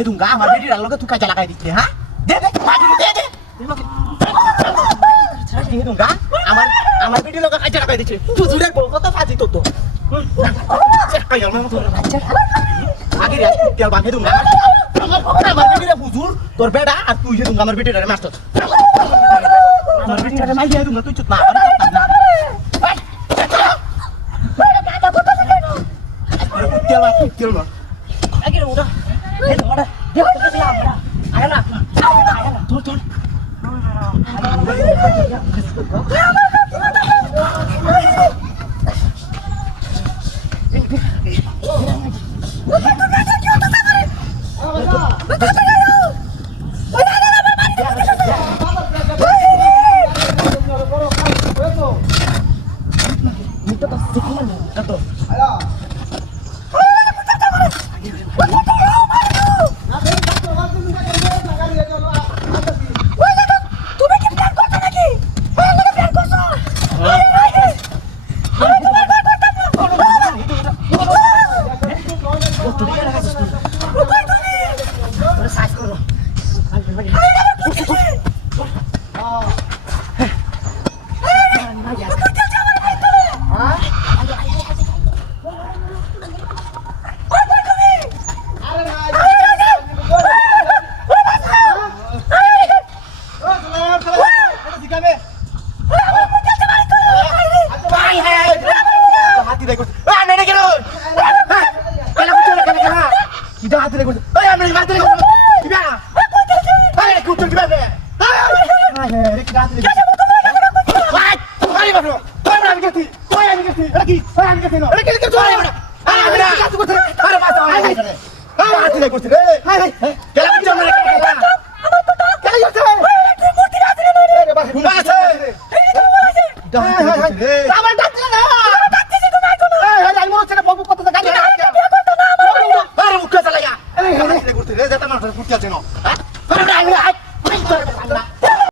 হেদুঙ্গা আমার বেটির লগে তুই কাজে লাগাই দিতে হ্যাঁ দে দে দে হেদুঙ্গা আমার বেটির লগে কাজে লাগাই দিতে তুই জুড়ে কত ফাজি তো তো কাজে আমার মতো আগে রে তেল বাঁধে হেদুঙ্গা আমার বেটিরে হুজুর তোর বেড়া আর তুই হেদুঙ্গা আমার বেটিরে মারছস আমার বেটিরে মাই হেদুঙ্গা তুই চুপ না তেল না আগে রে ওটা হেদুঙ্গা দেখ তো দিলাম আয় না তোর তোর